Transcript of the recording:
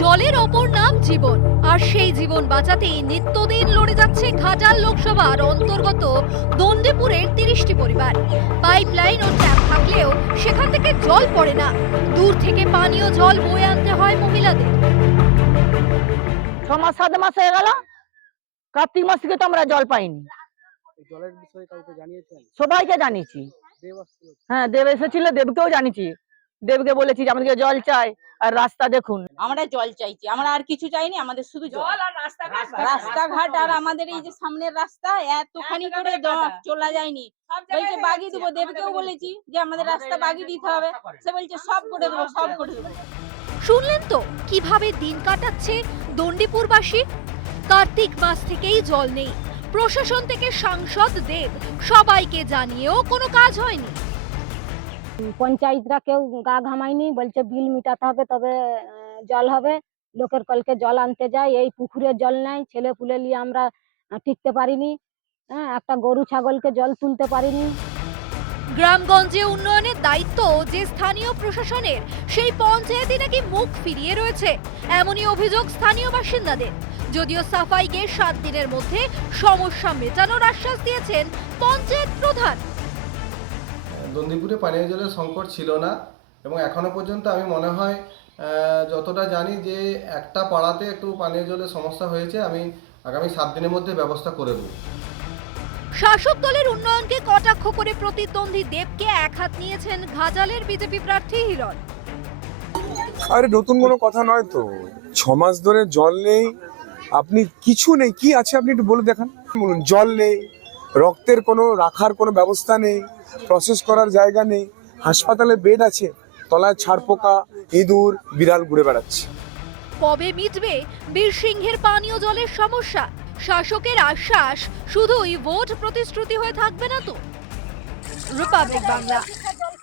জলের অপর নাম জীবন, আর সেই জীবন বাঁচাতেই নিত্যদিন লড়ে যাচ্ছে ঘাটাল লোকসভার অন্তর্গত দন্ডিপুরের 30টি পরিবার। পাইপলাইন ও ট্যাপ থাকলেও সেখান থেকে জল পড়ে না, দূর থেকে পানীয় জল বয়ে আনতে হয় মহিলাদের। 6-7 মাস হয়ে গেল, কার্তিক মাস থেকে তো আমরা জল পাইনি। জলের বিষয়ে কাউকে জানিয়েছেন? সবাইকে জানিয়েছি। দেব আসছিল? হ্যাঁ, দেব এসেছিল, দেবকেও জানিয়েছি। দেবকে বলেছি যে আমাদেরকে জল চাই আর রাস্তা দেখুন। আমরা জল চাইছি, আমরা আর কিছু চাইনি, আমাদের শুধু জল আর রাস্তাঘাট। আর আমাদের এই যে সামনের রাস্তা এতখানি করে চলা যায়নি, বলছে বাগিয়ে দেবো। দেবকেও বলেছি যে আমাদের রাস্তা বাগিয়ে দিতে হবে, সে বলছে সব করে দেবো, সব করে দেবো। শুনলেন তো কিভাবে দিন কাটাচ্ছে দন্ডিপুরবাসী। কার্তিক মাস থেকেই জল নেই, প্রশাসন থেকে সাংসদ দেব সবাইকে জানিয়েও কোনো কাজ হয়নি। পঞ্চায়েতরা কেউ গা ঘামায়নি, বলছে বিল মিটাতে হবে তবে জল হবে। লোকের কলকে জল আনতে যায়, এই পুকুরে জল নেই, ছেলে পুলে নিয়ে আমরা টিকতে পারিনি। হ্যাঁ, একটা গরু ছাগলকে জল তুলতে পারিনি। গ্রামগঞ্জে উন্নয়নের দায়িত্ব যে স্থানীয় প্রশাসনের, সেই পঞ্চায়েতই নাকি মুখ ফিরিয়ে রয়েছে, এমনই অভিযোগ স্থানীয় বাসিন্দাদের। যদিও সাফাইকে 7 দিনের মধ্যে সমস্যা মেটানোর আশ্বাস দিয়েছেন পঞ্চায়েত প্রধান। দন্দিপুরে পানীয় জলের সংকট ছিল না, এবং এখনো পর্যন্ত আমি মনে হয় যতটা জানি যে একটা পাড়াতে একটু পানীয় জলের সমস্যা হয়েছে। আমি আগামী 7 দিনের মধ্যে ব্যবস্থা করে দেব। শাসক দলের উন্নয়নকে কটাক্ষ করে প্রতিদ্বন্দ্বী দেবকে একহাত নিয়েছেন ঘাটালের বিজেপি প্রার্থী হিরণ। আরে নতুন কোনো কথা নয় তো, 6 মাস ধরে জল নেই, আপনি কিছু নেই, কি আছে আপনি একটু বলে দেখান। বলুন, জল নেই, রক্তের কোনো রাখার কোনো ব্যবস্থা নেই, প্রসেস করার জায়গা নেই, হাসপাতালে বেড আছে, তলায় ছাড়পোকা, ইঁদুর, বিড়াল ঘুরে বেড়াচ্ছে। কবে মিটবে বীরসিংহের পানীয় জলের সমস্যা? শাসকের আশ্বাস শুধুই ভোট প্রতিশ্রুতি হয়ে থাকবে না তো। রিপাবলিক বাংলা।